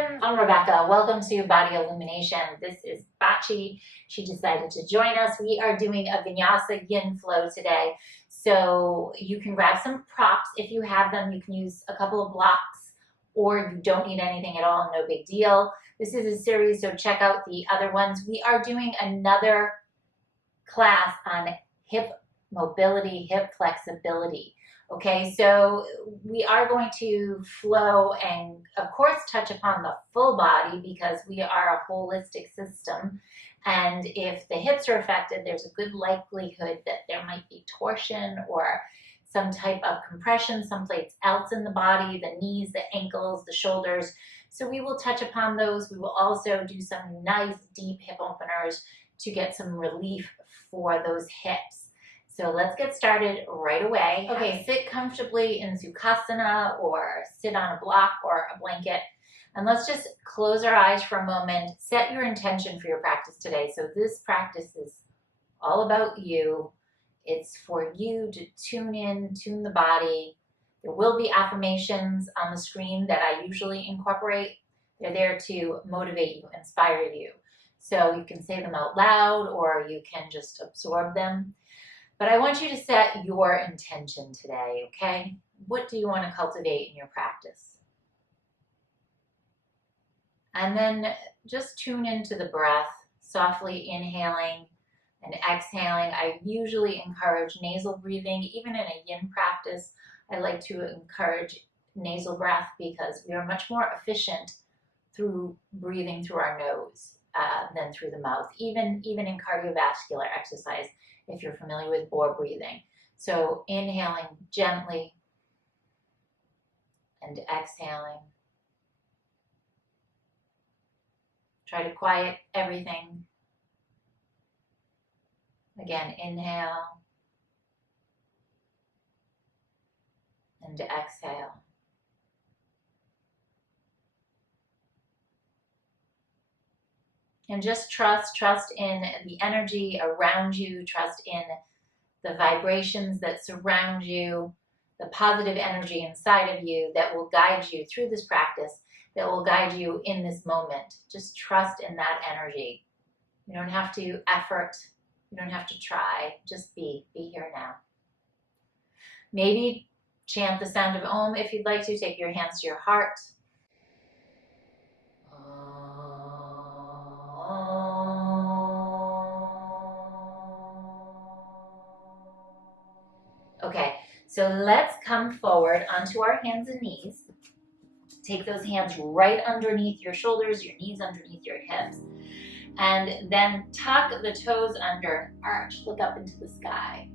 friends, I'm Rebekah. Welcome to Body Illumination. This is Bachi. She decided to join us. We are doing a Vinyasa Yin flow today. So you can grab some props if you have them. You can use a couple of blocks or you don't need anything at all, no big deal. This is a series, so check out the other ones. We are doing another class on hip mobility, hip flexibility. Okay, so we are going to flow and of course touch upon the full body because we are a holistic system. And if the hips are affected, there's a good likelihood that there might be torsion or some type of compression someplace else in the body, the knees, the ankles, the shoulders. So we will touch upon those. We will also do some nice deep hip openers to get some relief for those hips. So let's get started right away. Okay, sit comfortably in Sukhasana or sit on a block or a blanket. And let's just close our eyes for a moment. Set your intention for your practice today. So this practice is all about you. It's for you to tune in, tune the body. There will be affirmations on the screen that I usually incorporate. They're there to motivate you, inspire you. So you can say them out loud or you can just absorb them. But I want you to set your intention today, okay? What do you want to cultivate in your practice? And then just tune into the breath, softly inhaling and exhaling. I usually encourage nasal breathing. Even in a yin practice, I like to encourage nasal breath because we are much more efficient through breathing through our nose than through the mouth, even in cardiovascular exercise, if you're familiar with bore breathing. So inhaling gently and exhaling. Try to quiet everything. Again, inhale and exhale. And just trust in the energy around you, trust in the vibrations that surround you, the positive energy inside of you that will guide you through this practice, that will guide you in this moment. Just trust in that energy. You don't have to effort, you don't have to try, just be here now. Maybe chant the sound of Om if you'd like to. Take your hands to your heart. Okay, so let's come forward onto our hands and knees. Take those hands right underneath your shoulders, your knees underneath your hips. And then tuck the toes under, arch, look up into the sky.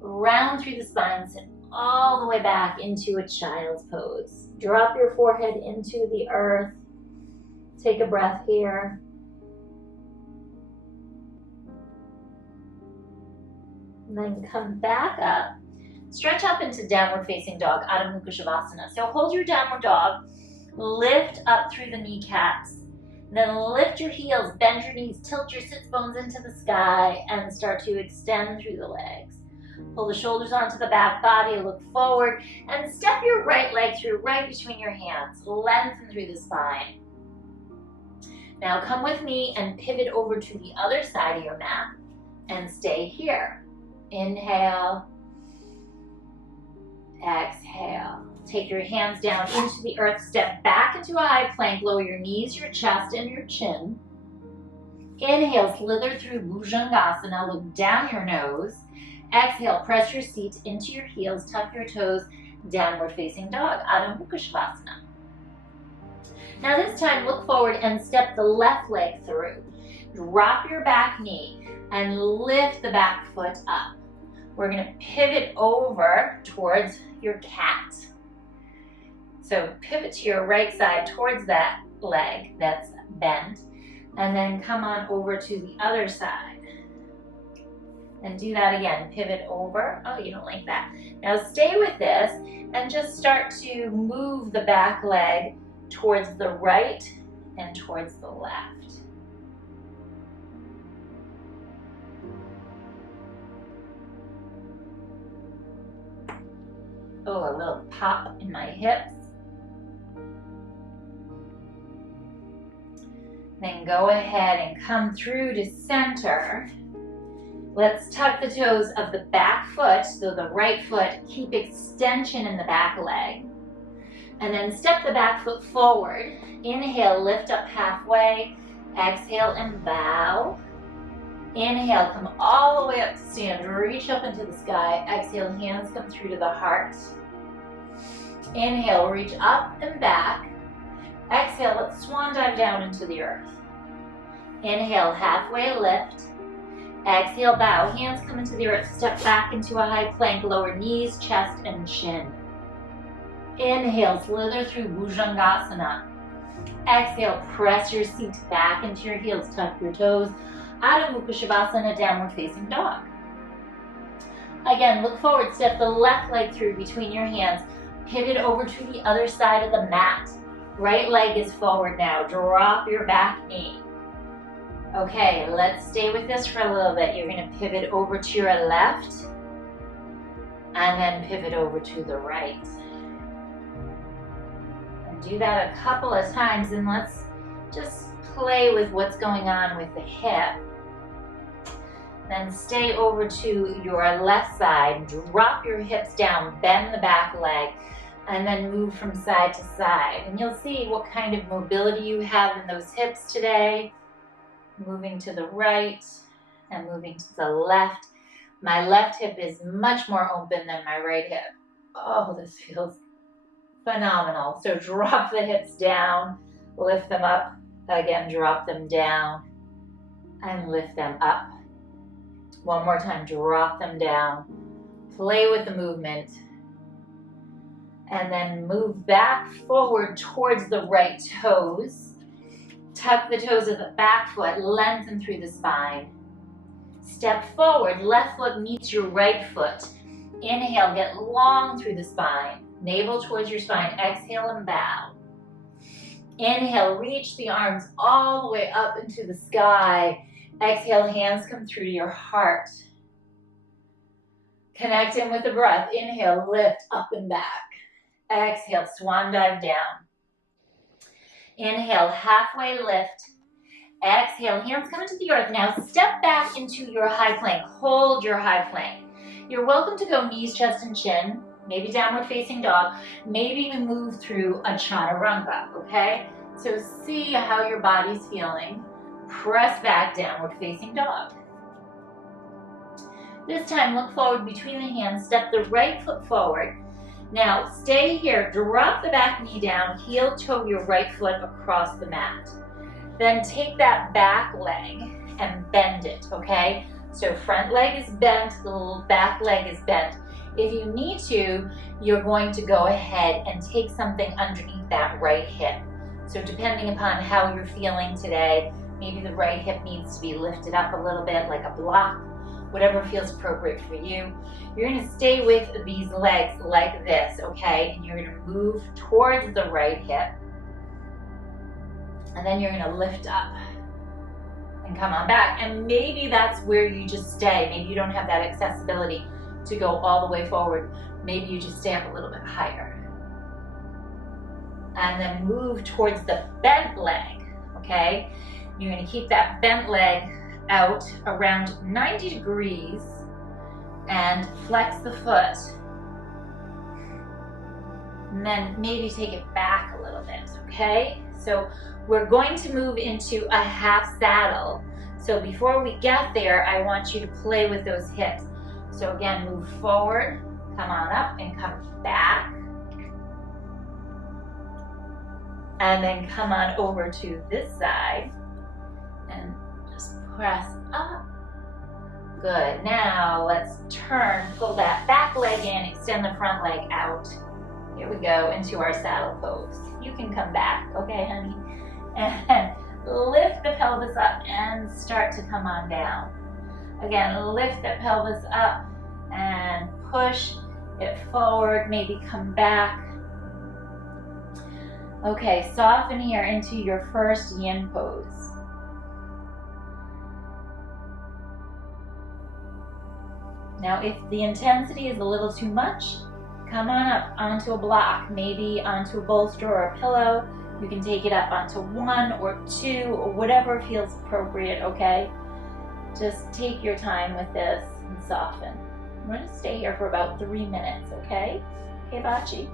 Round through the spine, sit all the way back into a child's pose. Drop your forehead into the earth. Take a breath here. And then come back up. Stretch up into downward facing dog, Adho Mukha Shavasana. So hold your downward dog, lift up through the kneecaps, then lift your heels, bend your knees, tilt your sits bones into the sky, and start to extend through the legs. Pull the shoulders onto the back body, look forward, and step your right leg through right between your hands. Lengthen through the spine. Now come with me and pivot over to the other side of your mat and stay here. Inhale, exhale. Take your hands down into the earth, step back into a high plank, lower your knees, your chest, and your chin. Inhale, slither through Bhujangasana, look down your nose. Exhale, press your seat into your heels, tuck your toes, downward facing dog, Adho Mukha Shavasana. Now this time, look forward and step the left leg through. Drop your back knee and lift the back foot up. We're going to pivot over towards your cat. So pivot to your right side towards that leg that's bent, and then come on over to the other side. And do that again, pivot over. Oh, you don't like that. Now stay with this and just start to move the back leg towards the right and towards the left. Oh, a little pop in my hips. Then go ahead and come through to center. Let's tuck the toes of the back foot, so the right foot, keep extension in the back leg. And then step the back foot forward. Inhale, lift up halfway. Exhale and bow. Inhale, come all the way up to stand. Reach up into the sky. Exhale, hands come through to the heart. Inhale, reach up and back. Exhale, let's swan dive down into the earth. Inhale, halfway lift. Exhale, bow. Hands come into the earth. Step back into a high plank. Lower knees, chest, and chin. Inhale, slither through Bhujangasana. Exhale, press your seat back into your heels. Tuck your toes. Adho Mukha Shavasana, downward facing dog. Again, look forward. Step the left leg through between your hands. Pivot over to the other side of the mat. Right leg is forward now. Drop your back knee. Okay, let's stay with this for a little bit. You're going to pivot over to your left and then pivot over to the right. And do that a couple of times, and let's just play with what's going on with the hip. Then stay over to your left side, drop your hips down, bend the back leg, and then move from side to side. And you'll see what kind of mobility you have in those hips today. Moving to the right and moving to the left. My left hip is much more open than my right hip. Oh, this feels phenomenal. So drop the hips down, lift them up. Again, drop them down and lift them up. One more time, drop them down. Play with the movement. And then move back forward towards the right toes. Tuck the toes of the back foot, lengthen through the spine. Step forward, left foot meets your right foot. Inhale, get long through the spine. Navel towards your spine, exhale and bow. Inhale, reach the arms all the way up into the sky. Exhale, hands come through to your heart. Connect in with the breath. Inhale, lift up and back. Exhale, swan dive down. Inhale, halfway lift. Exhale, hands come into the earth. Now step back into your high plank. Hold your high plank. You're welcome to go knees, chest, and chin. Maybe downward facing dog. Maybe we move through a chaturanga, okay? So see how your body's feeling. Press back, downward facing dog. This time, look forward between the hands. Step the right foot forward. Now, stay here, drop the back knee down, heel toe your right foot across the mat. Then take that back leg and bend it, okay? So front leg is bent, the back leg is bent. If you need to, you're going to go ahead and take something underneath that right hip. So depending upon how you're feeling today, maybe the right hip needs to be lifted up a little bit like a block. Whatever feels appropriate for you. You're going to stay with these legs like this, okay? And you're going to move towards the right hip. And then you're going to lift up and come on back. And maybe that's where you just stay. Maybe you don't have that accessibility to go all the way forward. Maybe you just stay up a little bit higher. And then move towards the bent leg, okay? You're going to keep that bent leg out around 90 degrees and flex the foot. And then maybe take it back a little bit, okay? So we're going to move into a half saddle. So before we get there, I want you to play with those hips. So again, move forward, come on up and come back. And then come on over to this side and just press up. Good. Now let's turn, pull that back leg in, extend the front leg out. Here we go into our saddle pose. You can come back, okay, honey? And lift the pelvis up and start to come on down. Again, lift the pelvis up and push it forward, maybe come back. Okay, soften here into your first yin pose. Now, if the intensity is a little too much, come on up onto a block, maybe onto a bolster or a pillow. You can take it up onto 1 or 2 or whatever feels appropriate, okay? Just take your time with this and soften. We're going to stay here for about 3 minutes, okay? Okay, Bachi?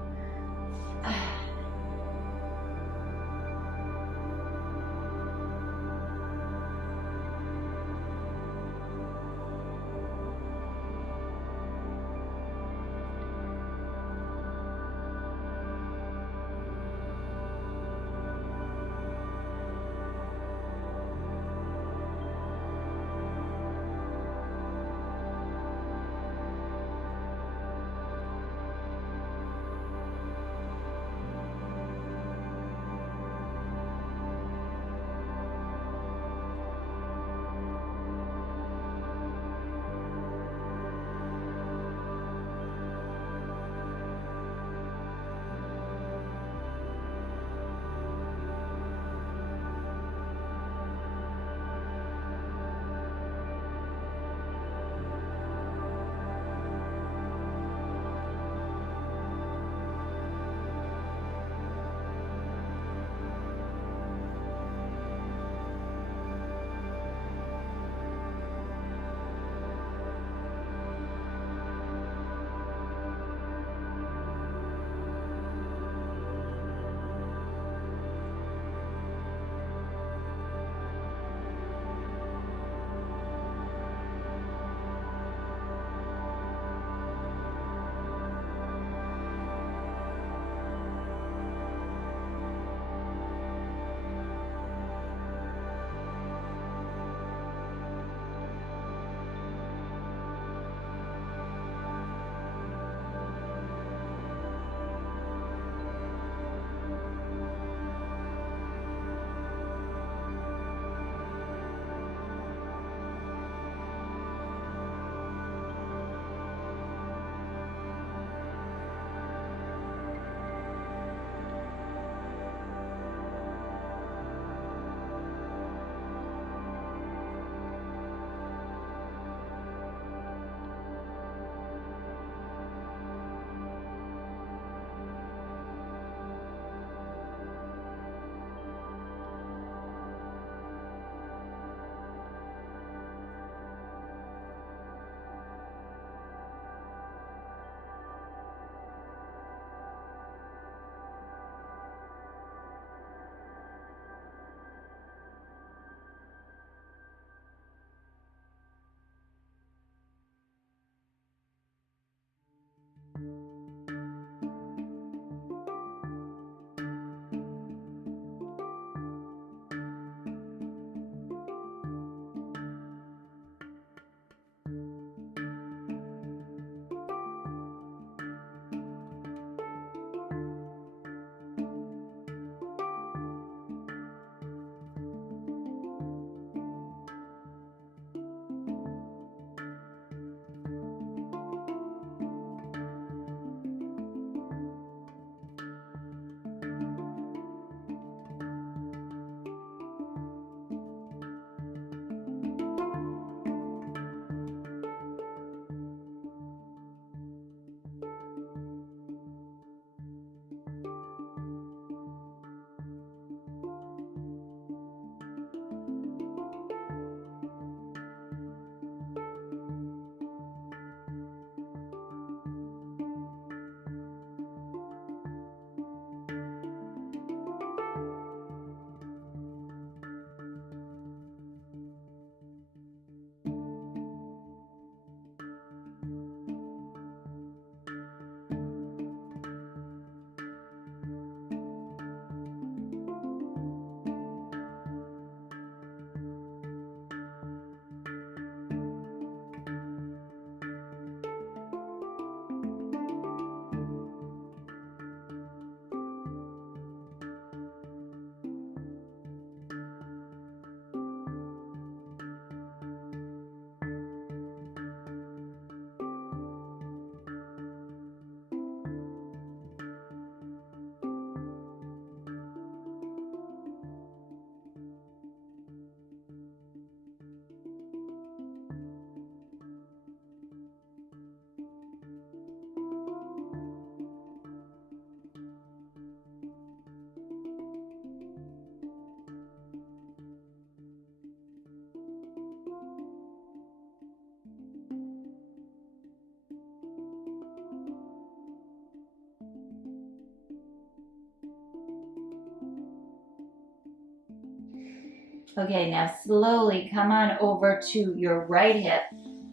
Okay, now slowly come on over to your right hip.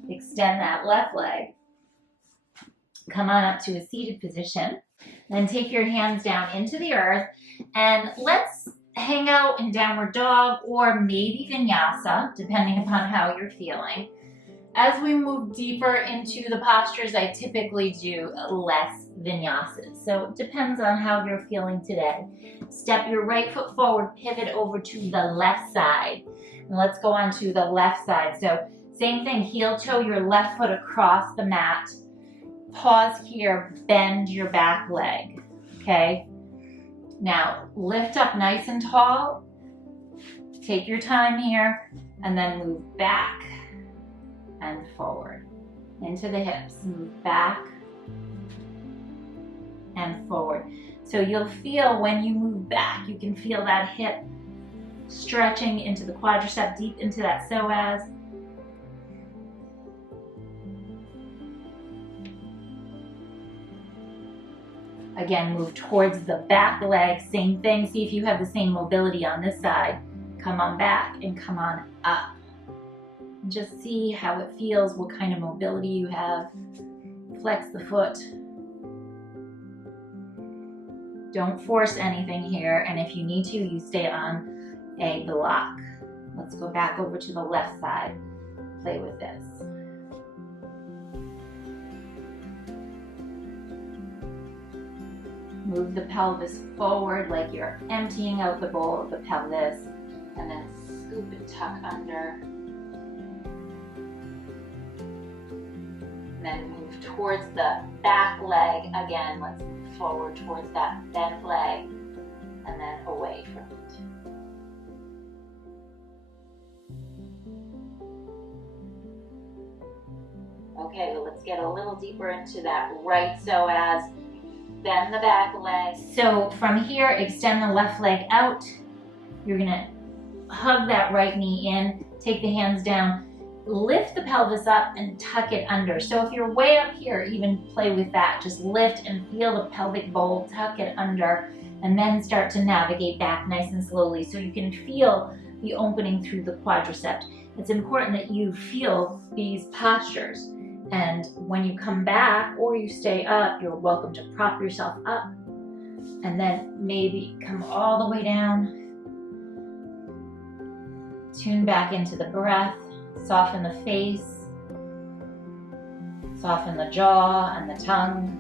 Extend that left leg. Come on up to a seated position. Then take your hands down into the earth and let's hang out in downward dog or maybe vinyasa, depending upon how you're feeling. As we move deeper into the postures, I typically do less vinyasas. So it depends on how you're feeling today. Step your right foot forward, pivot over to the left side. And let's go on to the left side. So same thing, heel toe your left foot across the mat. Pause here, bend your back leg, okay? Now, lift up nice and tall. Take your time here, and then move back and forward. Into the hips, move back and forward. So you'll feel when you move back, you can feel that hip stretching into the quadricep, deep into that psoas. Again, move towards the back leg, same thing. See if you have the same mobility on this side. Come on back and come on up. Just see how it feels, what kind of mobility you have. Flex the foot. Don't force anything here, and if you need to, you stay on a block. Let's go back over to the left side. Play with this. Move the pelvis forward like you're emptying out the bowl of the pelvis, and then scoop and tuck under. And then move towards the back leg again. Let's move forward towards that bent leg, and then away from it. Okay, well, let's get a little deeper into that right psoas. Bend the back leg. So from here, extend the left leg out. You're gonna hug that right knee in, take the hands down, lift the pelvis up and tuck it under. So if you're way up here, even play with that. Just lift and feel the pelvic bowl, tuck it under, and then start to navigate back nice and slowly so you can feel the opening through the quadricep. It's important that you feel these postures. And when you come back or you stay up, you're welcome to prop yourself up and then maybe come all the way down. Tune back into the breath, soften the face, soften the jaw and the tongue.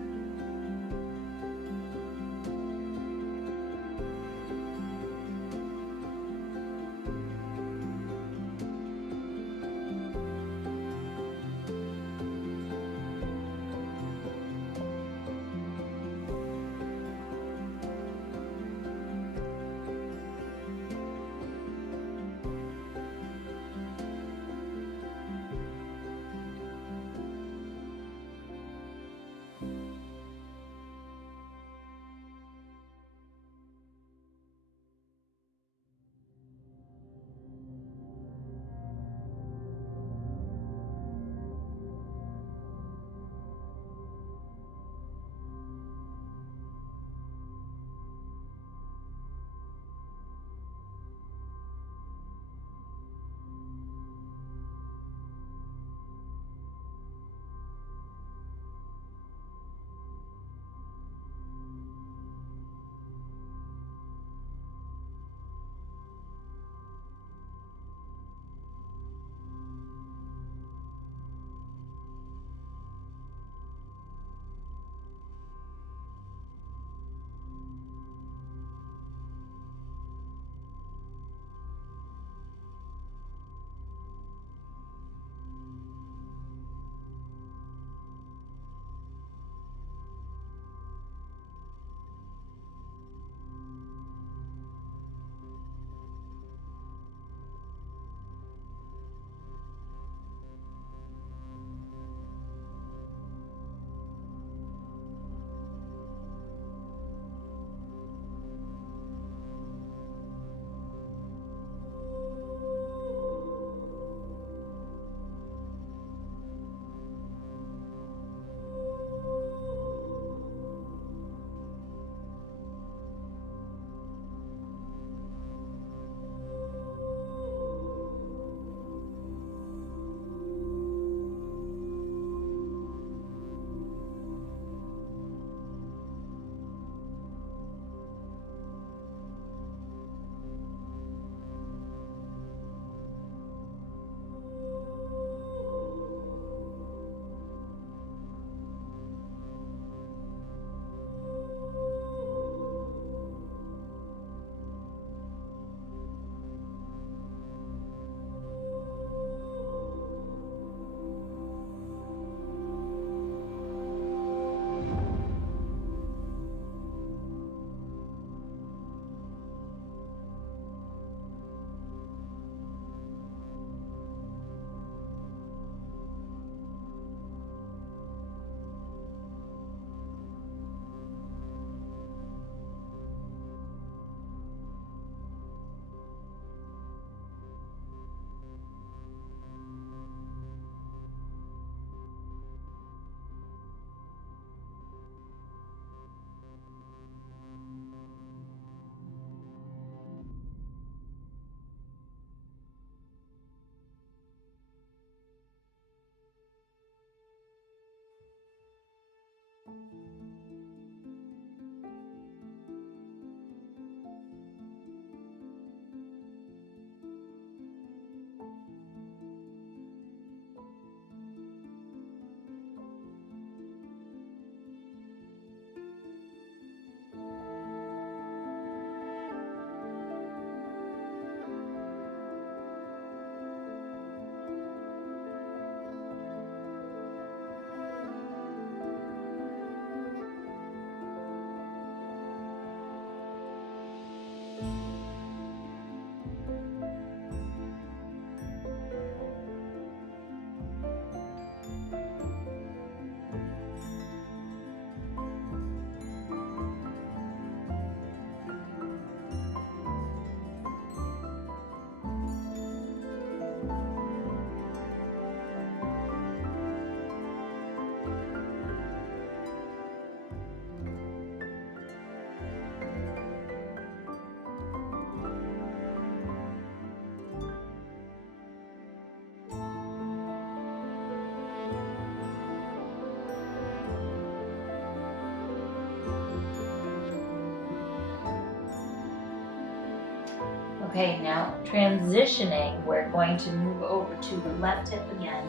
Okay, now transitioning, we're going to move over to the left hip again.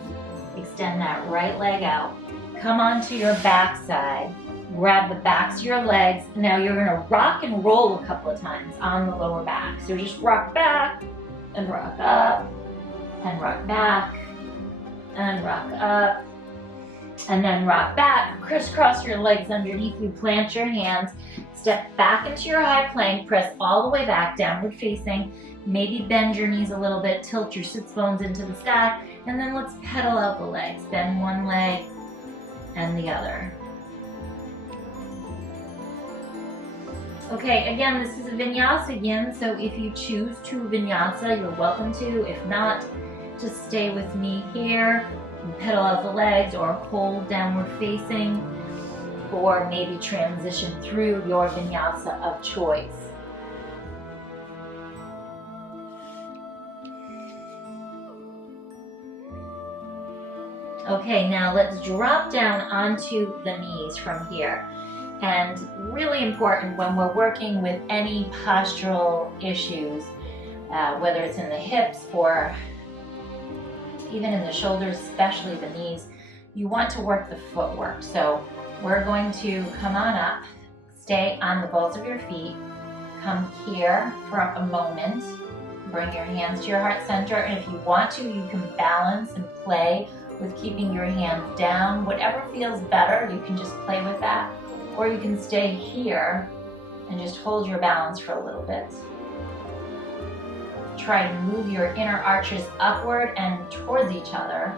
Extend that right leg out. Come onto your back side. Grab the backs of your legs. Now you're gonna rock and roll a couple of times on the lower back. So just rock back and rock up and rock back and rock up and then rock back. Crisscross your legs underneath you, plant your hands, step back into your high plank, press all the way back, downward facing. Maybe bend your knees a little bit, tilt your sits bones into the sky, and then let's pedal out the legs. Bend one leg and the other. Okay, again, this is a Vinyasa Yin, so if you choose to Vinyasa, you're welcome to. If not, just stay with me here and pedal out the legs or hold downward facing, or maybe transition through your Vinyasa of choice. Okay, now let's drop down onto the knees from here. And really important when we're working with any postural issues, whether it's in the hips or even in the shoulders, especially the knees, you want to work the footwork. So we're going to come on up, stay on the balls of your feet, come here for a moment, bring your hands to your heart center, and if you want to, you can balance and play with keeping your hands down. Whatever feels better, you can just play with that. Or you can stay here and just hold your balance for a little bit. Try to move your inner arches upward and towards each other.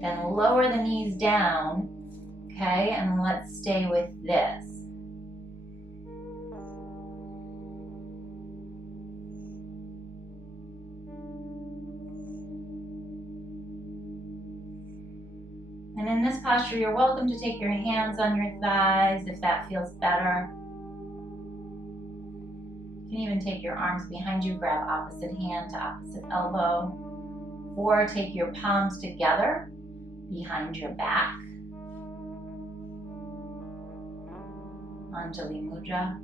Then lower the knees down, okay, and let's stay with this. And in this posture, you're welcome to take your hands on your thighs if that feels better. You can even take your arms behind you, grab opposite hand to opposite elbow, or take your palms together behind your back. Anjali Mudra.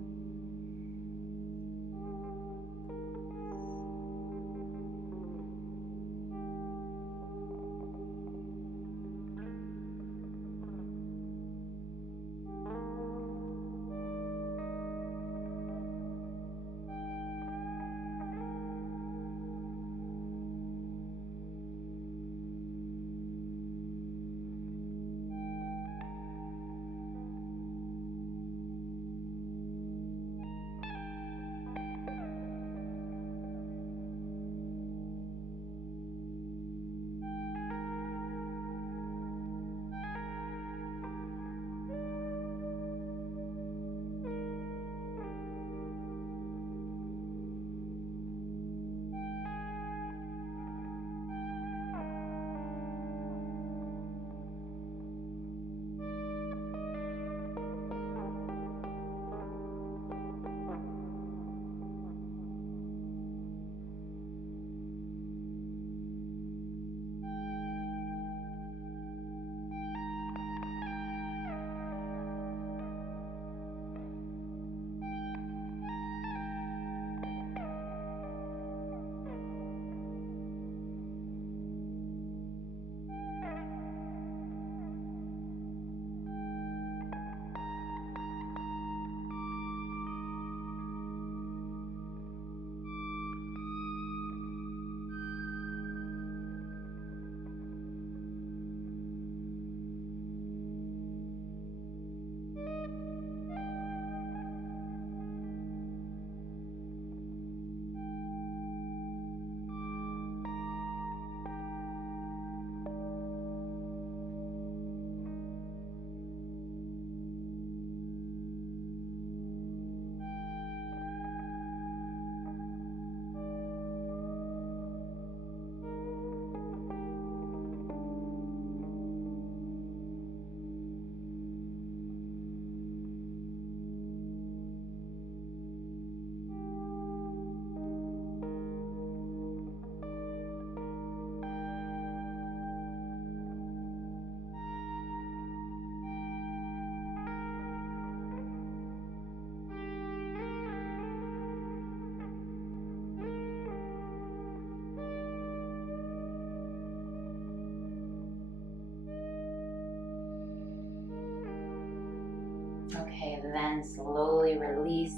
Okay, then slowly release.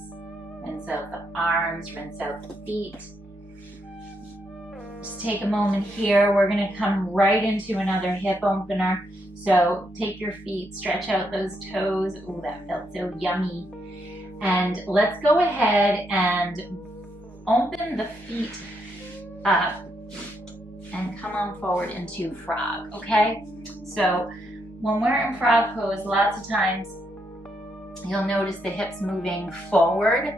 Rinse out the arms, rinse out the feet. Just take a moment here. We're gonna come right into another hip opener. So take your feet, stretch out those toes. Ooh, that felt so yummy. And let's go ahead and open the feet up and come on forward into frog, okay? So when we're in frog pose, lots of times you'll notice the hips moving forward.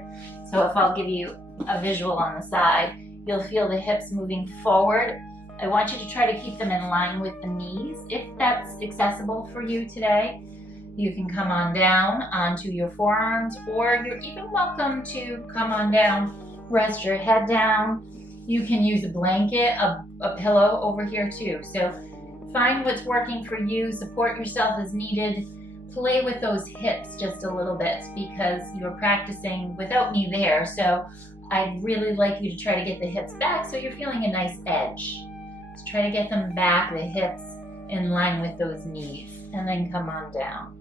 So if I'll give you a visual on the side, you'll feel the hips moving forward. I want you to try to keep them in line with the knees. If that's accessible for you today, you can come on down onto your forearms, or you're even welcome to come on down, rest your head down. You can use a blanket, a pillow over here too. So find what's working for you, support yourself as needed. Play with those hips just a little bit because you're practicing without me there. So I'd really like you to try to get the hips back so you're feeling a nice edge. So try to get them back, the hips in line with those knees, and then come on down.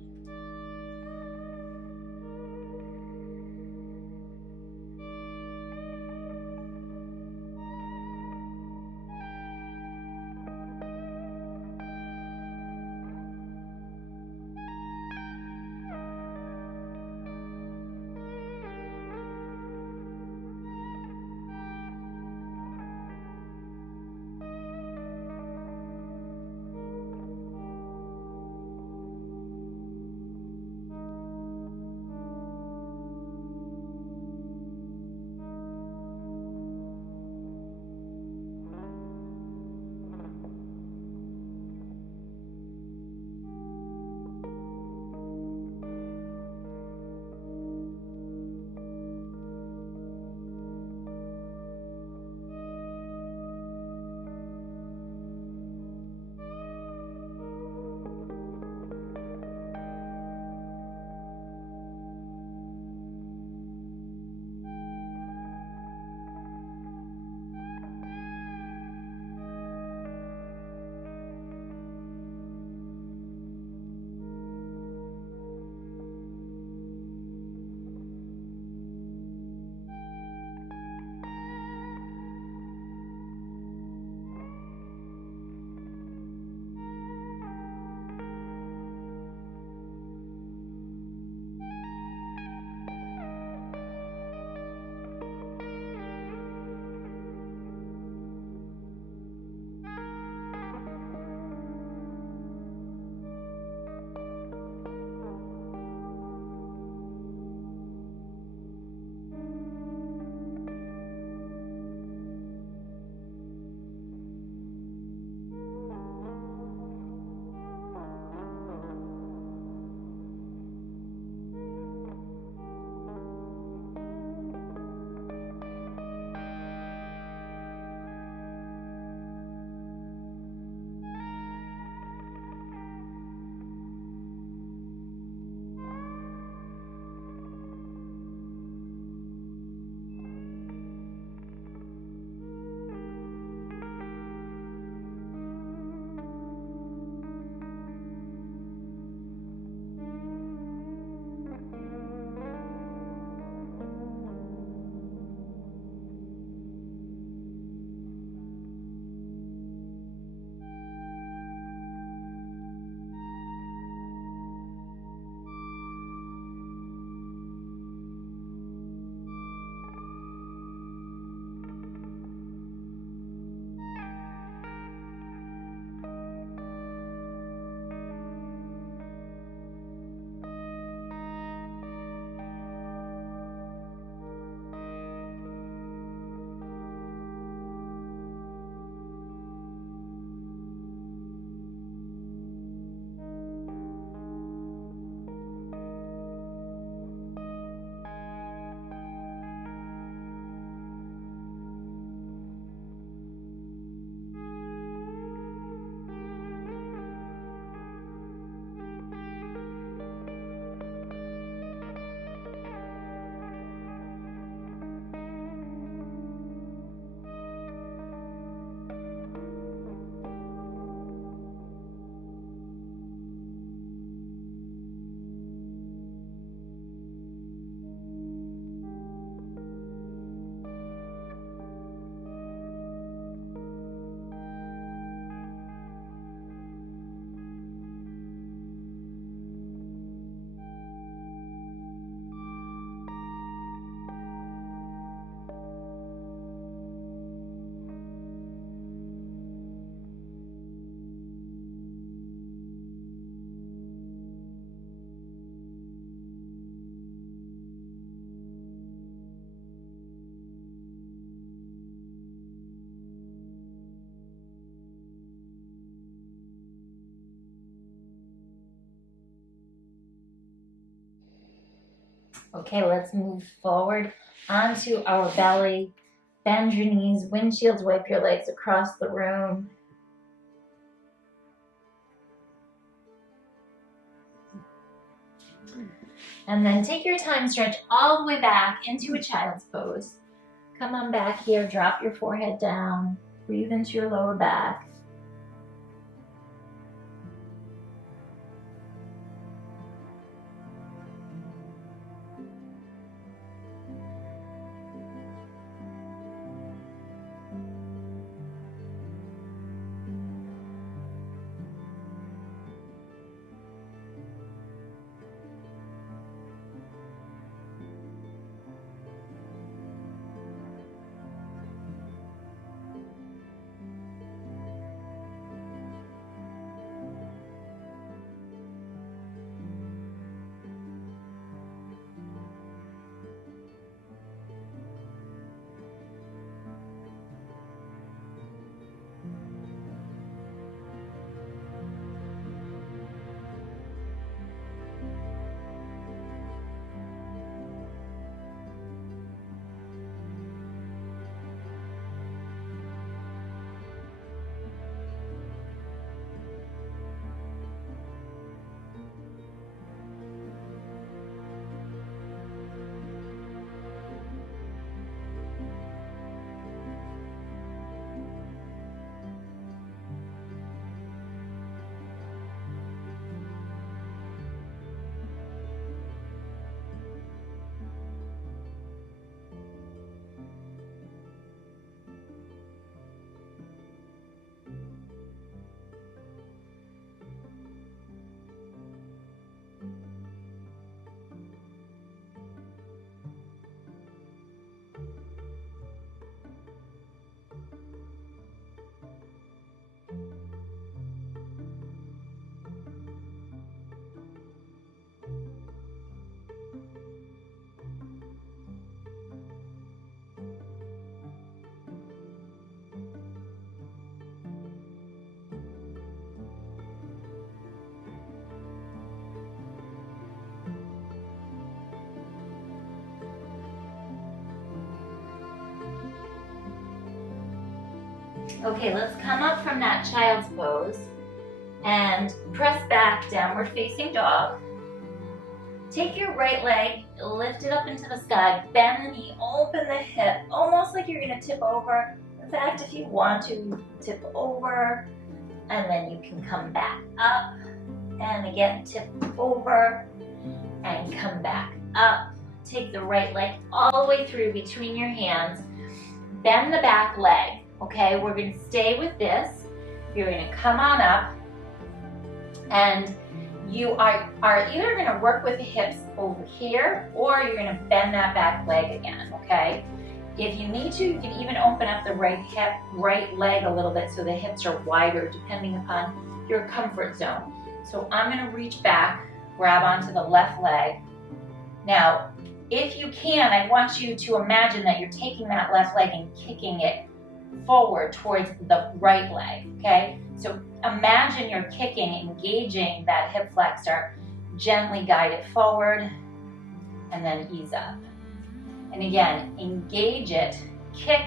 Okay, let's move forward onto our belly. Bend your knees, windshield wipe your legs across the room. And then take your time, stretch all the way back into a child's pose. Come on back here, drop your forehead down, breathe into your lower back. Okay, let's come up from that child's pose and press back, downward facing dog. Take your right leg, lift it up into the sky, bend the knee, open the hip, almost like you're gonna tip over. In fact, if you want to, tip over, and then you can come back up, and again, tip over, and come back up. Take the right leg all the way through between your hands, bend the back leg. Okay, we're going to stay with this. You're going to come on up, and you are either going to work with the hips over here, or you're going to bend that back leg again, okay? If you need to, you can even open up the right leg a little bit so the hips are wider, depending upon your comfort zone. So I'm going to reach back, grab onto the left leg. Now, if you can, I want you to imagine that you're taking that left leg and kicking it forward towards the right leg, okay? So imagine you're kicking, engaging that hip flexor, gently guide it forward, and then ease up. And again, engage it, kick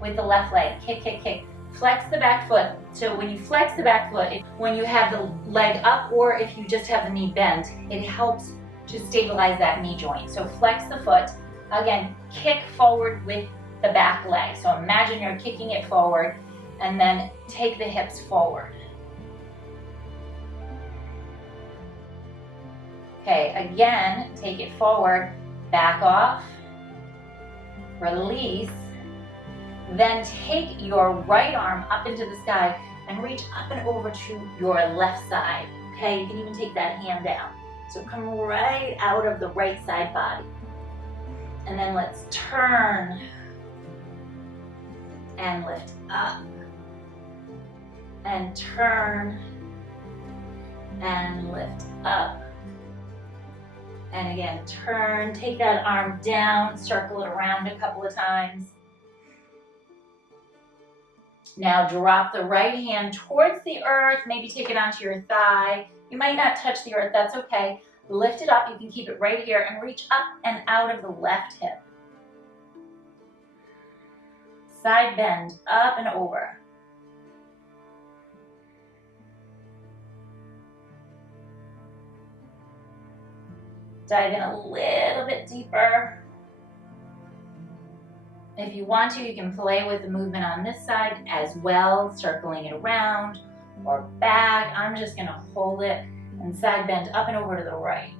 with the left leg, kick, kick, kick. Flex the back foot. So when you flex the back foot, when you have the leg up, or if you just have the knee bent, it helps to stabilize that knee joint. So flex the foot, again, kick forward with the back leg. So imagine you're kicking it forward, and then take the hips forward. Okay, again, take it forward, back off, release, then take your right arm up into the sky and reach up and over to your left side. Okay, you can even take that hand down. So come right out of the right side body. And then let's turn and lift up, and turn and lift up, and again turn, take that arm down, circle it around a couple of times. Now drop the right hand towards the earth, maybe take it onto your thigh. You might not touch the earth, that's okay. Lift it up. You can keep it right here and reach up and out of the left hip. Side bend, up and over. Dive in a little bit deeper. If you want to, you can play with the movement on this side as well, circling it around or back. I'm just gonna hold it and side bend up and over to the right.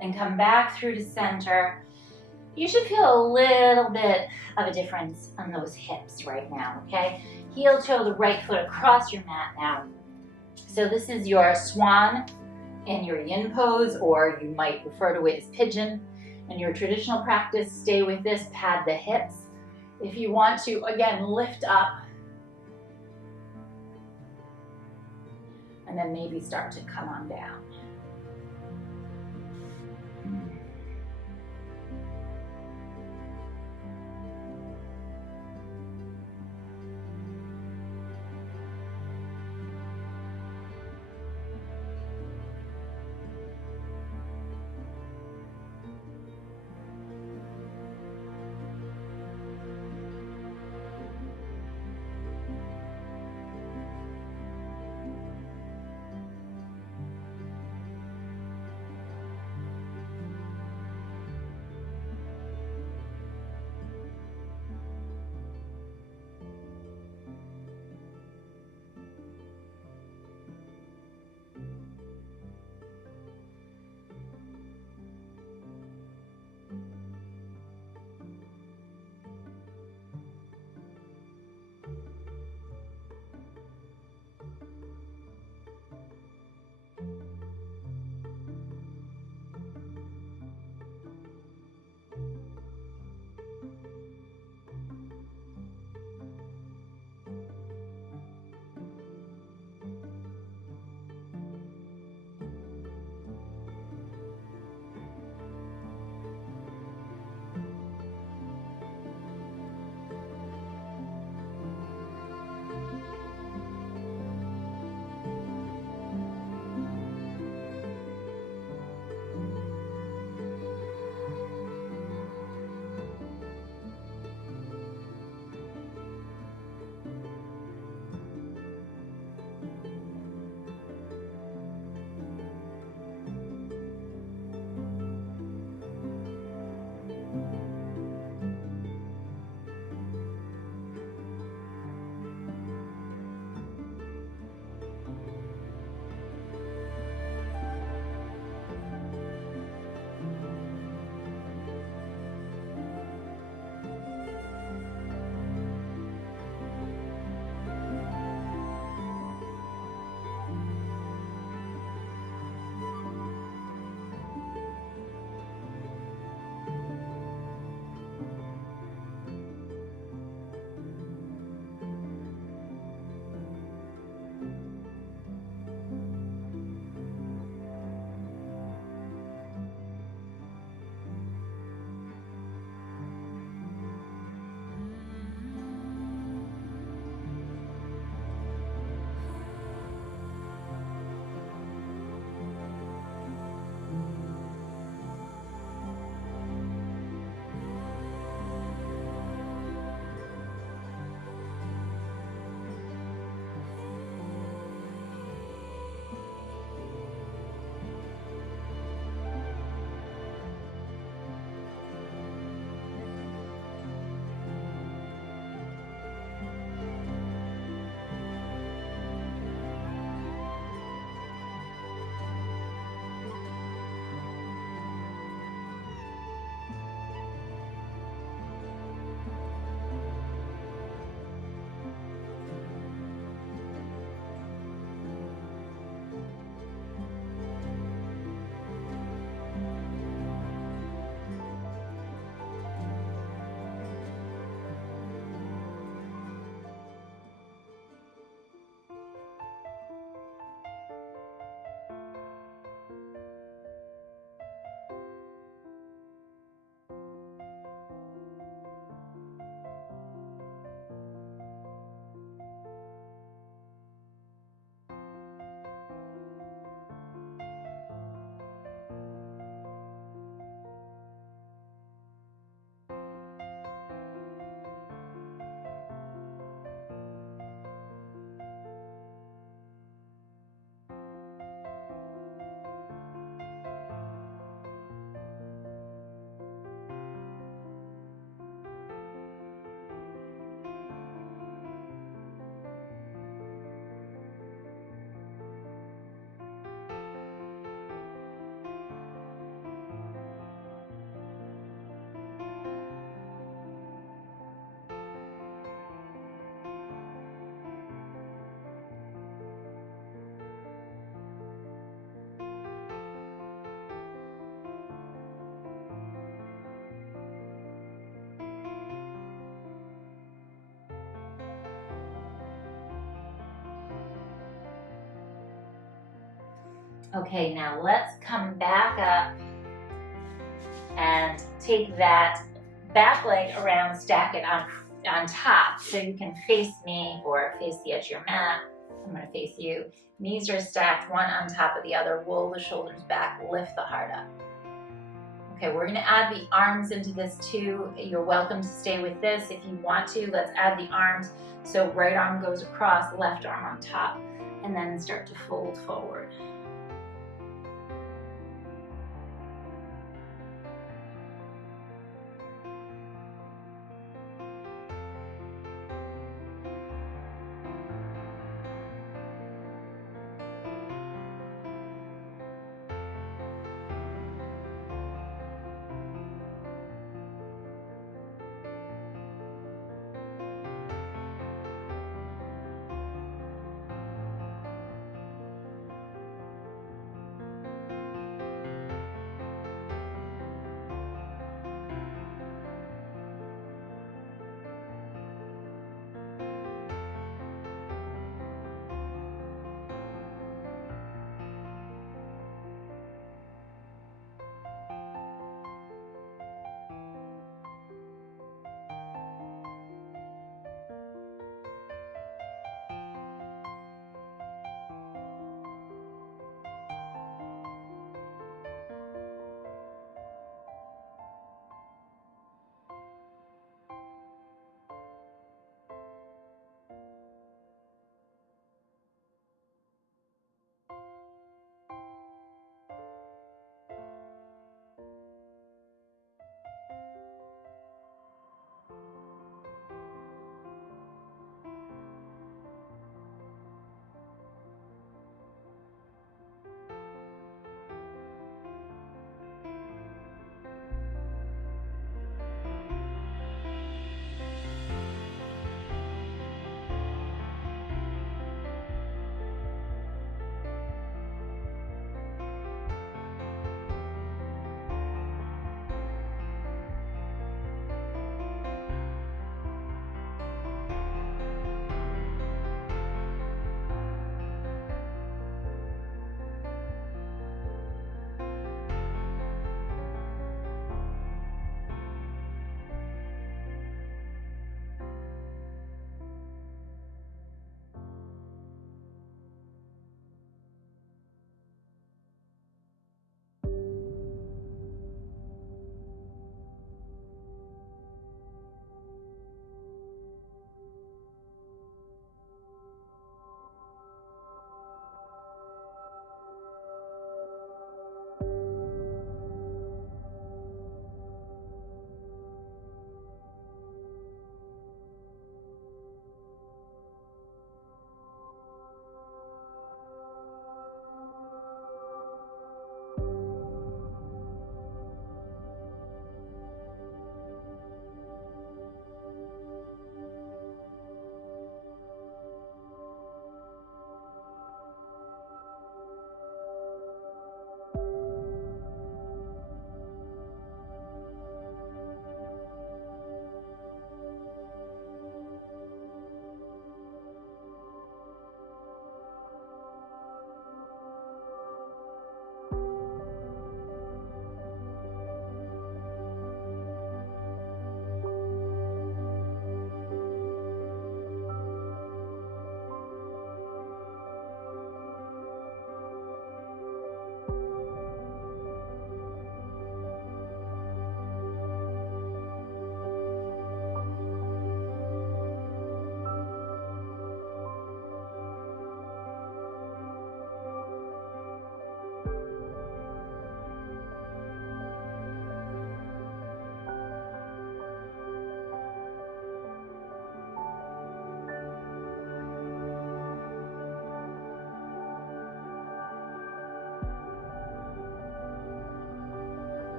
Then come back through to center. You should feel a little bit of a difference on those hips right now, okay? Heel toe the right foot across your mat now. So this is your swan in your yin pose, or you might refer to it as pigeon. In your traditional practice, stay with this, pad the hips. If you want to, again, lift up and then maybe start to come on down. Okay, now let's come back up and take that back leg around, stack it on top so you can face me or face the edge of your mat. I'm going to face you. Knees are stacked one on top of the other. Roll the shoulders back, lift the heart up. Okay, we're going to add the arms into this too. You're welcome to stay with this if you want to. Let's add the arms. So right arm goes across, left arm on top, and then start to fold forward.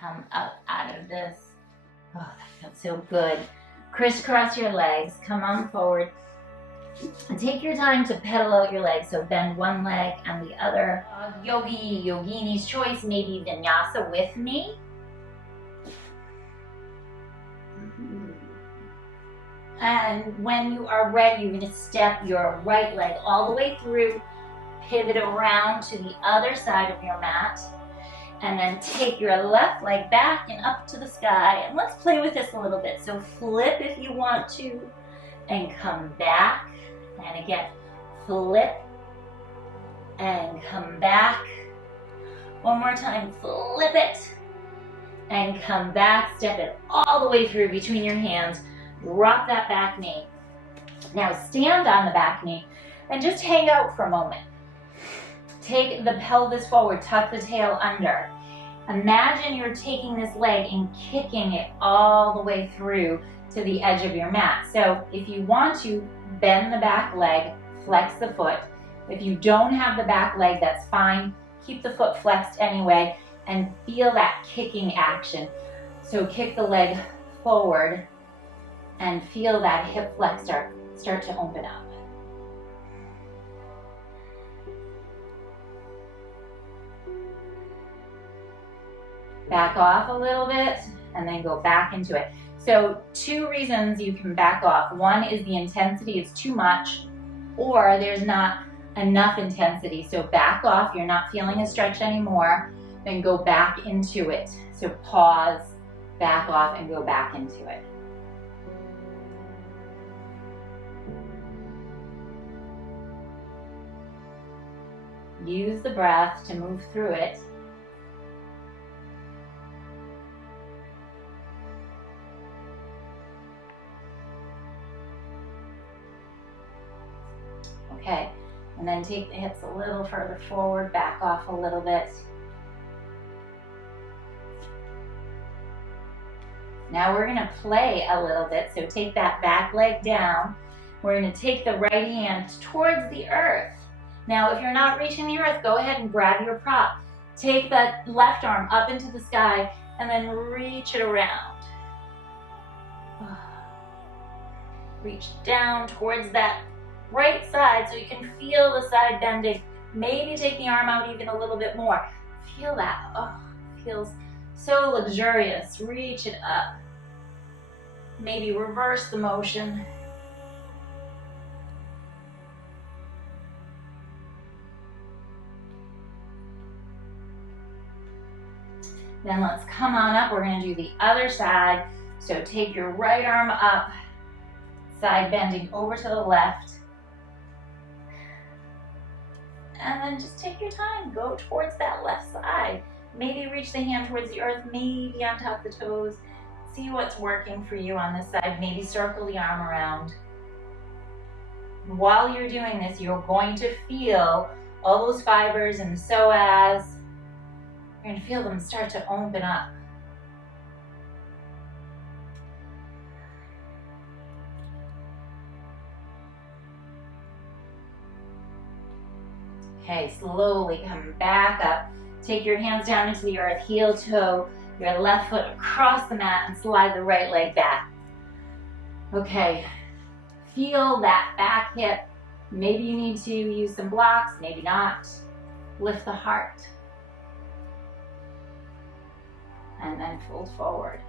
come up out of this. Oh, that feels so good. Crisscross your legs, come on forward. And take your time to pedal out your legs. So bend one leg and the other. Yogi, yogini's choice, maybe vinyasa with me. And when you are ready, you're going to step your right leg all the way through, pivot around to the other side of your mat, and then take your left leg back and up to the sky. And let's play with this a little bit. So flip if you want to, and come back. And again, flip and come back. One more time, flip it and come back. Step it all the way through between your hands. Drop that back knee. Now stand on the back knee and just hang out for a moment. Take the pelvis forward, tuck the tail under. Imagine you're taking this leg and kicking it all the way through to the edge of your mat. So if you want to, bend the back leg, flex the foot. If you don't have the back leg, that's fine. Keep the foot flexed anyway and feel that kicking action. So kick the leg forward and feel that hip flexor start to open up. Back off a little bit and then go back into it. So 2 reasons you can back off. One is the intensity is too much, or there's not enough intensity. So back off, you're not feeling a stretch anymore, then go back into it. So pause, back off, and go back into it. Use the breath to move through it. Okay, and then take the hips a little further forward, back off a little bit. Now we're gonna play a little bit, so take that back leg down. We're gonna take the right hand towards the earth. Now, if you're not reaching the earth, go ahead and grab your prop. Take that left arm up into the sky and then reach it around. Reach down towards that right side so you can feel the side bending. Maybe take the arm out even a little bit more. Feel that. Oh, feels so luxurious. Reach it up. Maybe reverse the motion. Then let's come on up. We're going to do the other side. So take your right arm up, side bending over to the left. And then just take your time. Go towards that left side. Maybe reach the hand towards the earth, maybe on top of the toes. See what's working for you on this side. Maybe circle the arm around. While you're doing this, you're going to feel all those fibers in the psoas. You're going to feel them start to open up. Okay, slowly come back up. Take your hands down into the earth, heel toe, your left foot across the mat and slide the right leg back. Okay, feel that back hip. Maybe you need to use some blocks, maybe not. Lift the heart. And then fold forward.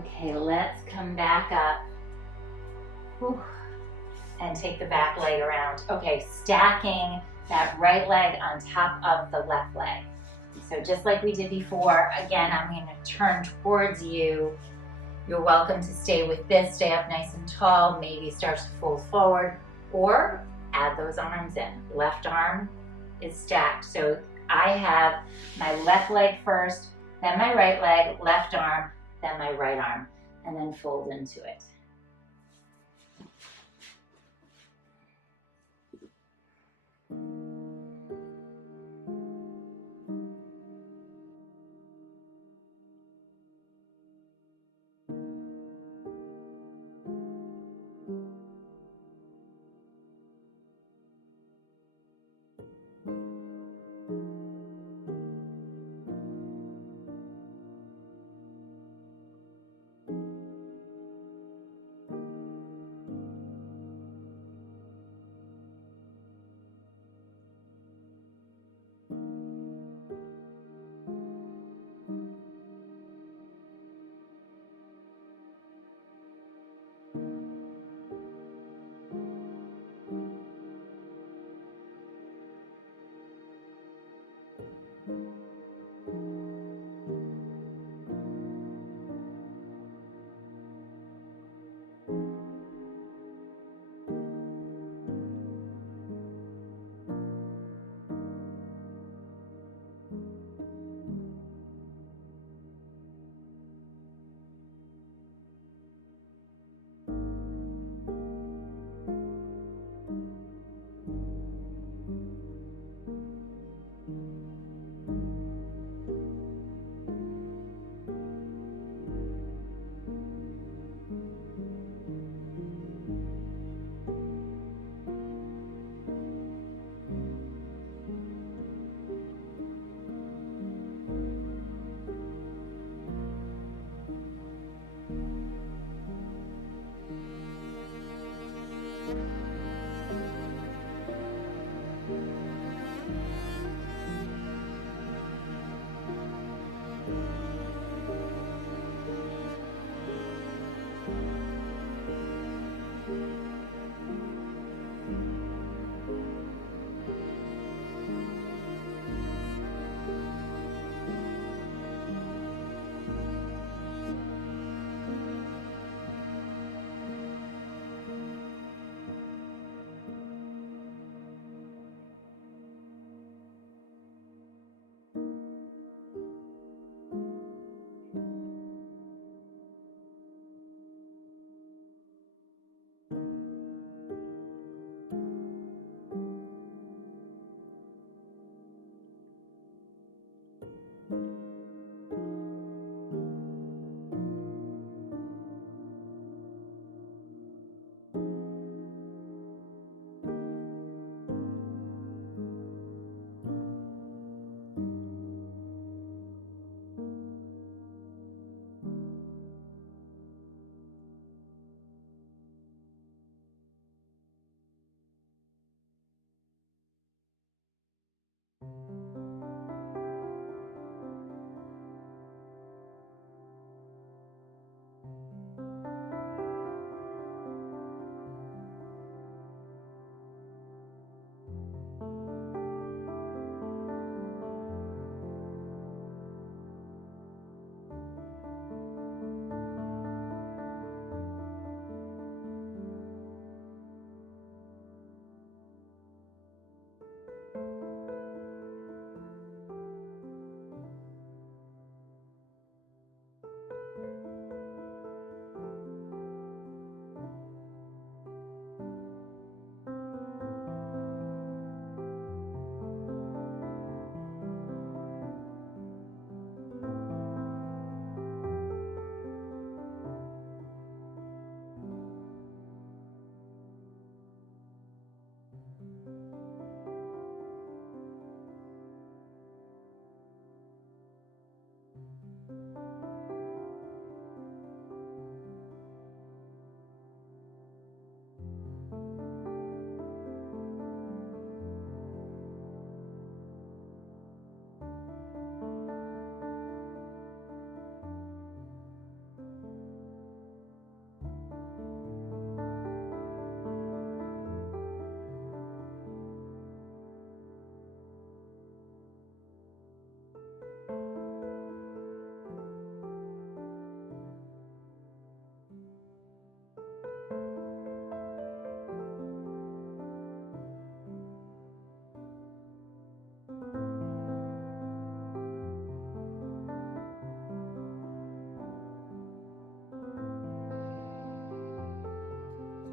Okay, let's come back up. Whew. And take the back leg around. Okay, stacking that right leg on top of the left leg. So just like we did before, again, I'm going to turn towards you. You're welcome to stay with this, stay up nice and tall, maybe starts to fold forward, or add those arms in. Left arm is stacked. So I have my left leg first, then my right leg, left arm, then my right arm, and then fold into it.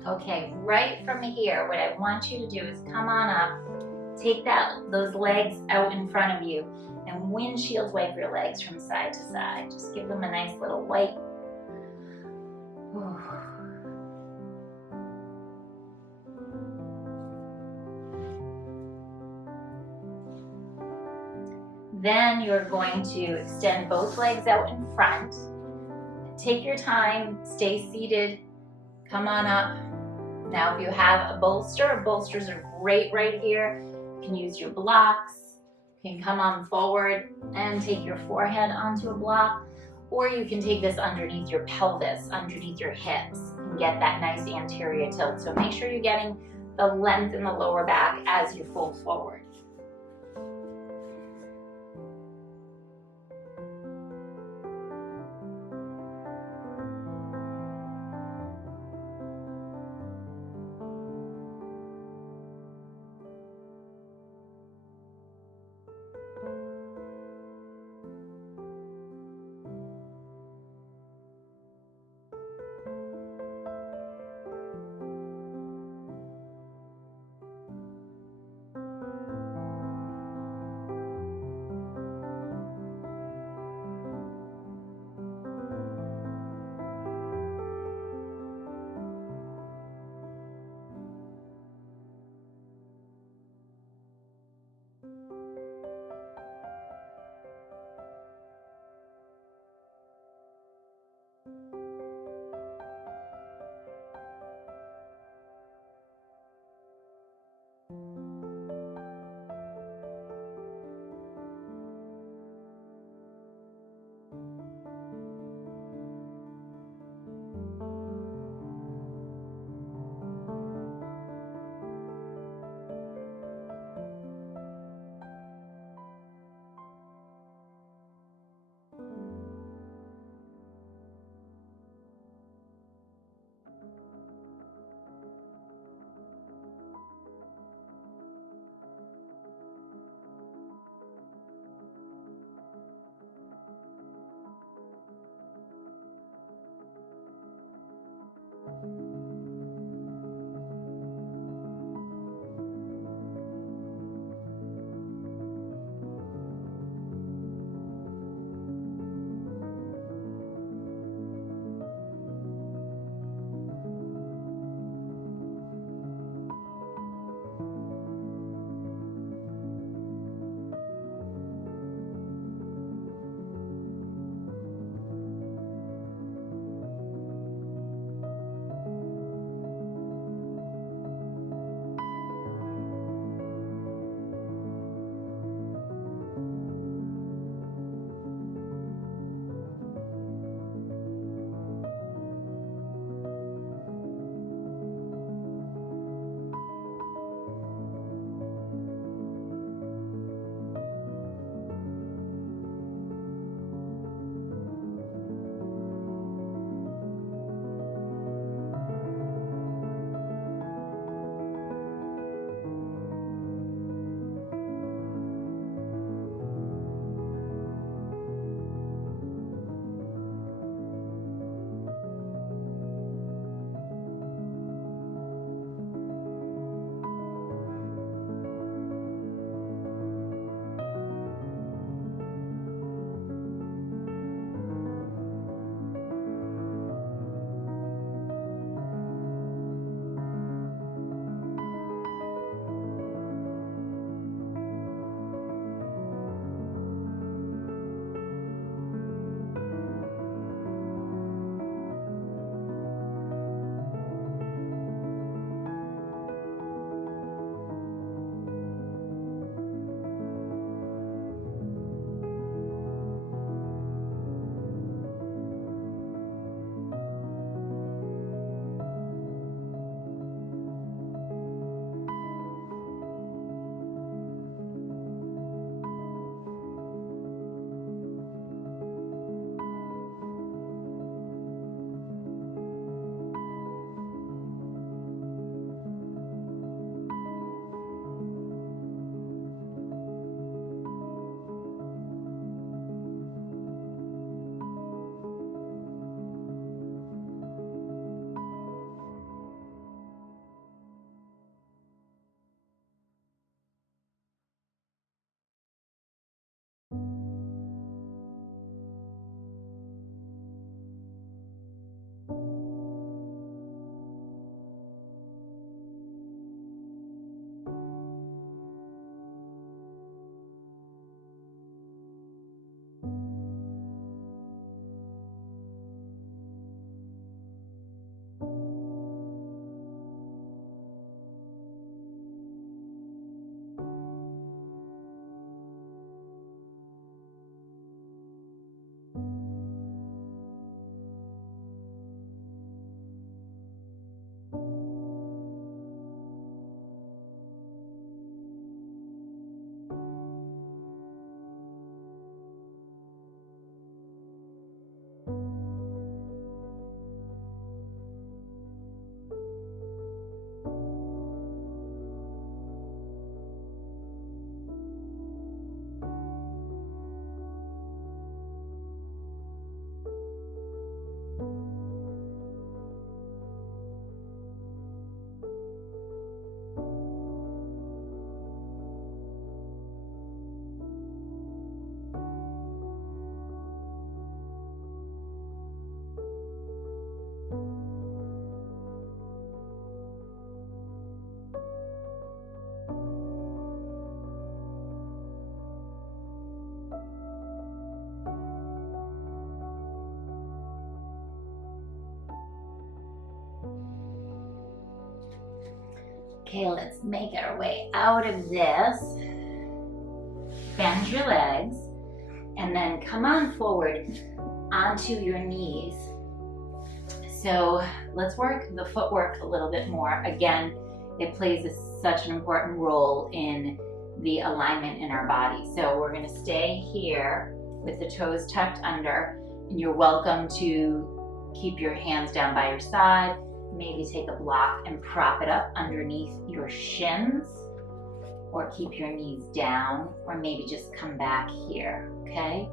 Okay, right from here, what I want you to do is come on up, take those legs out in front of you, and windshield wipe your legs from side to side. Just give them a nice little wipe. Then you're going to extend both legs out in front. Take your time, stay seated, come on up. Now if you have a bolster, bolsters are great right here. You can use your blocks. You can come on forward and take your forehead onto a block, or you can take this underneath your pelvis, underneath your hips, and get that nice anterior tilt. So make sure you're getting the length in the lower back as you fold forward. Okay, let's make our way out of this. Bend your legs and then come on forward onto your knees. So let's work the footwork a little bit more. Again, it plays such an important role in the alignment in our body. So we're going to stay here with the toes tucked under, and you're welcome to keep your hands down by your side. Maybe take a block and prop it up underneath your shins, or keep your knees down, or maybe just come back here, okay?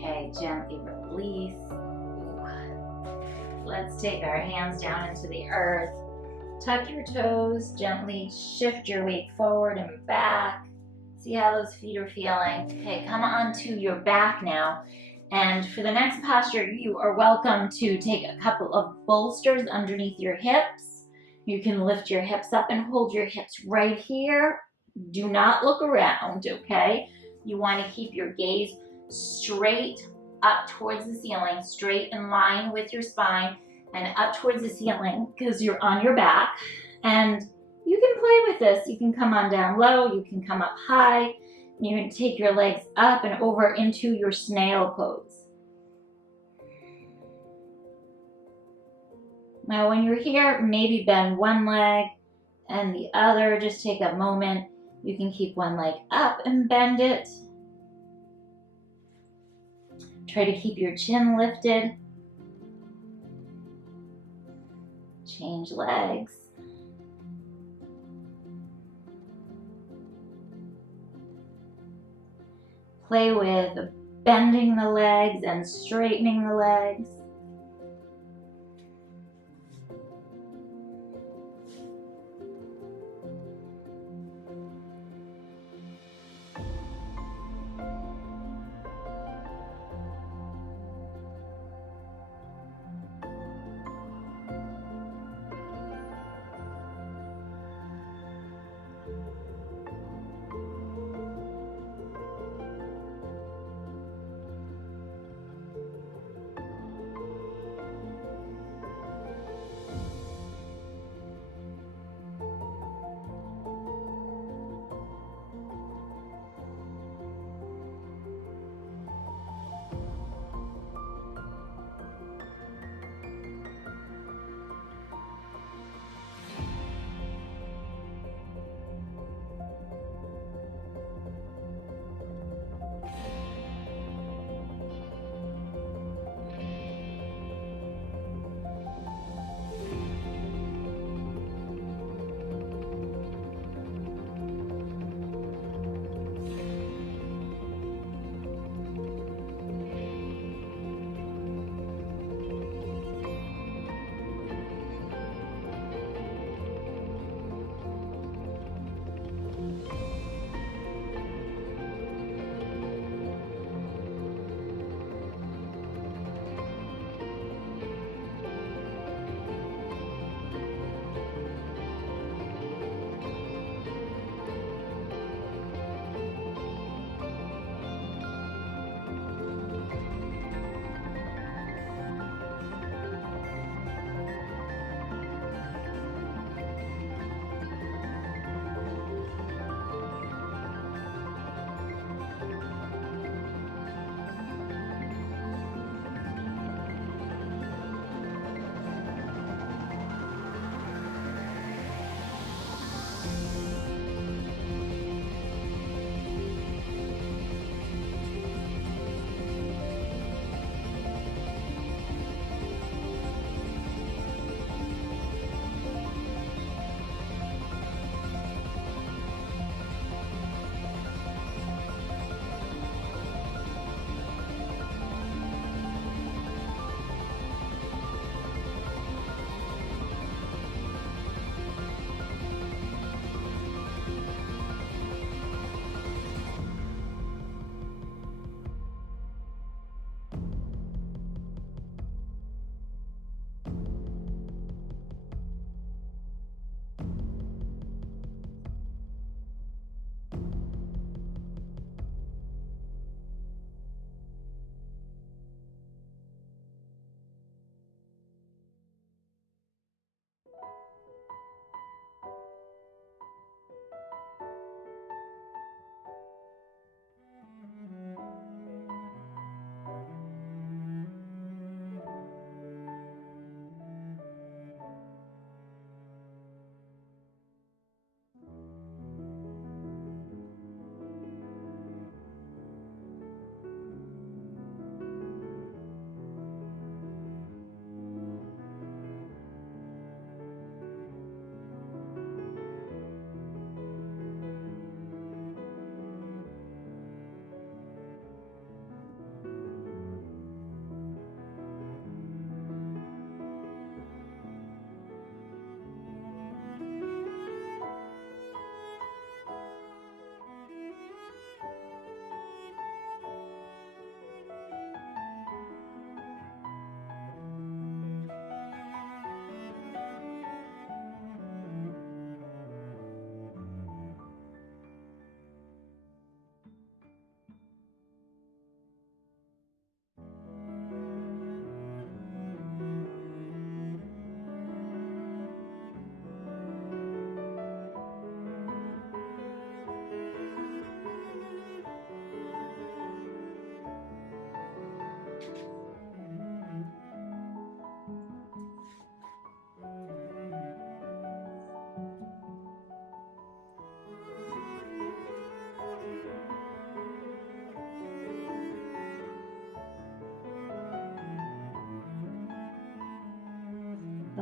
Okay, gently release. Let's take our hands down into the earth. Tuck your toes, gently shift your weight forward and back. See how those feet are feeling. Okay, come onto your back now. And for the next posture, you are welcome to take a couple of bolsters underneath your hips. You can lift your hips up and hold your hips right here. Do not look around, okay? You want to keep your gaze straight up towards the ceiling, straight in line with your spine and up towards the ceiling because you're on your back. And you can play with this. You can come on down low, you can come up high. You're going to take your legs up and over into your snail pose. Now when you're here, maybe bend one leg and the other. Just take a moment. You can keep one leg up and bend it. Try to keep your chin lifted. Change legs. Play with bending the legs and straightening the legs.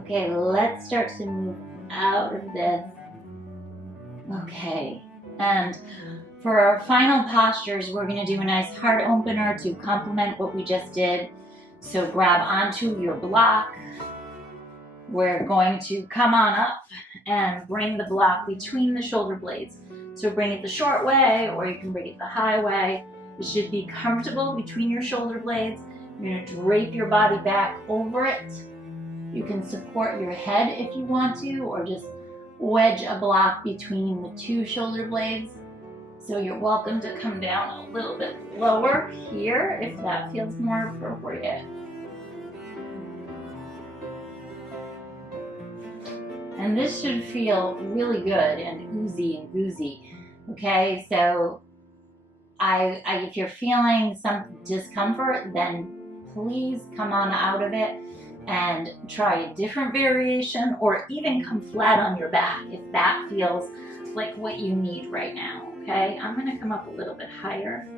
Okay, let's start to move out of this. Okay, and for our final postures, we're going to do a nice heart opener to complement what we just did. So grab onto your block. We're going to come on up and bring the block between the shoulder blades. So bring it the short way, or you can bring it the high way. It should be comfortable between your shoulder blades. You're going to drape your body back over it. You can support your head if you want to, or just wedge a block between the two shoulder blades. So you're welcome to come down a little bit lower here if that feels more appropriate. And this should feel really good and oozy and goozy. Okay, so if you're feeling some discomfort, then please come on out of it and try a different variation, or even come flat on your back if that feels like what you need right now. Okay, I'm going to come up a little bit higher.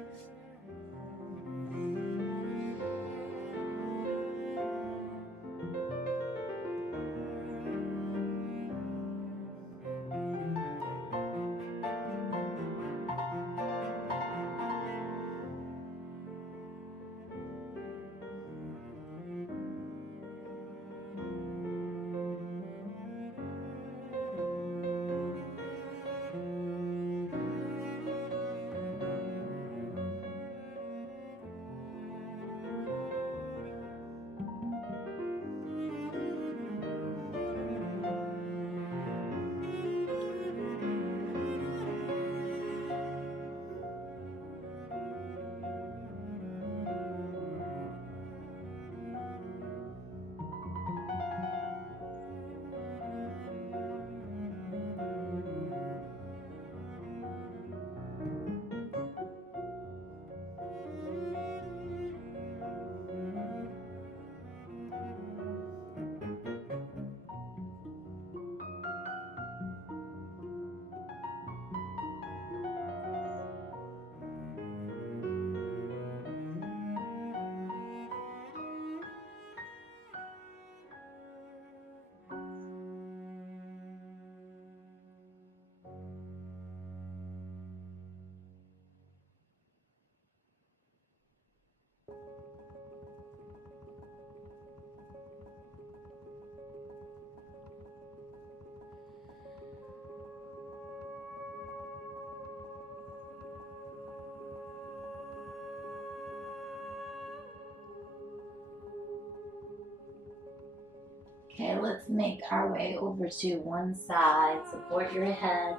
Okay, let's make our way over to one side. Support your head.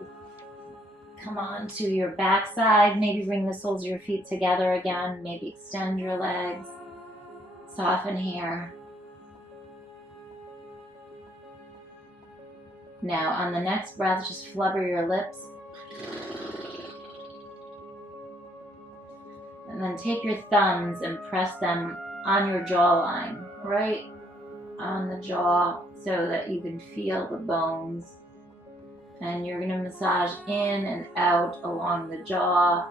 Come on to your back side. Maybe bring the soles of your feet together again. Maybe extend your legs. Soften here. Now, on the next breath, just flubber your lips. And then take your thumbs and press them on your jawline, right on the jaw, so that you can feel the bones. And you're going to massage in and out along the jaw.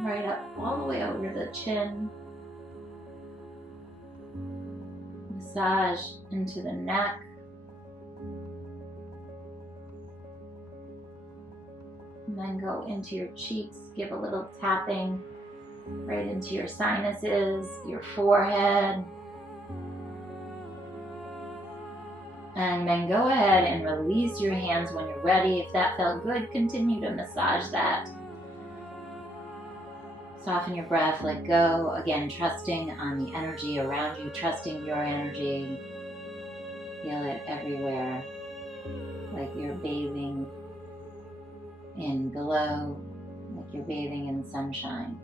Right up all the way over the chin. Massage into the neck. And then go into your cheeks. Give a little tapping right into your sinuses, your forehead. And then go ahead and release your hands when you're ready. If that felt good, continue to massage that. Soften your breath, let go. Again, trusting on the energy around you, trusting your energy. Feel it everywhere, like you're bathing in glow, like you're bathing in sunshine.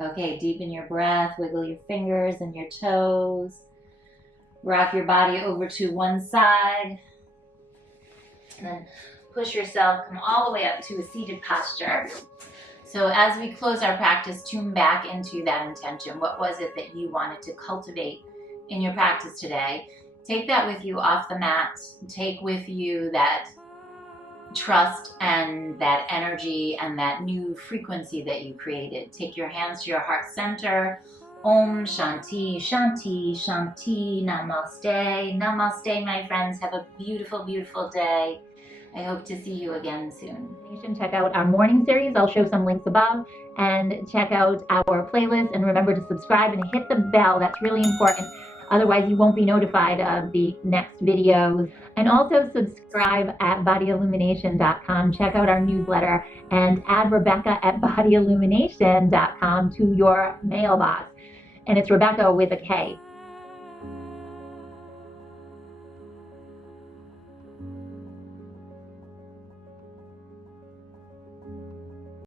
Okay, deepen your breath, wiggle your fingers and your toes. Rock your body over to one side. And then push yourself, come all the way up to a seated posture. So as we close our practice, tune back into that intention. What was it that you wanted to cultivate in your practice today? Take that with you off the mat. Take with you that trust and that energy and that new frequency that you created. Take your hands to your heart center. Om Shanti, Shanti, Shanti, Namaste. Namaste, my friends. Have a beautiful, beautiful day. I hope to see you again soon. Check out our morning series. I'll show some links above. And check out our playlist. And remember to subscribe and hit the bell. That's really important. Otherwise, you won't be notified of the next videos. And also subscribe at bodyillumination.com. Check out our newsletter and add Rebekah at bodyillumination.com to your mailbox. And it's Rebekah with a K.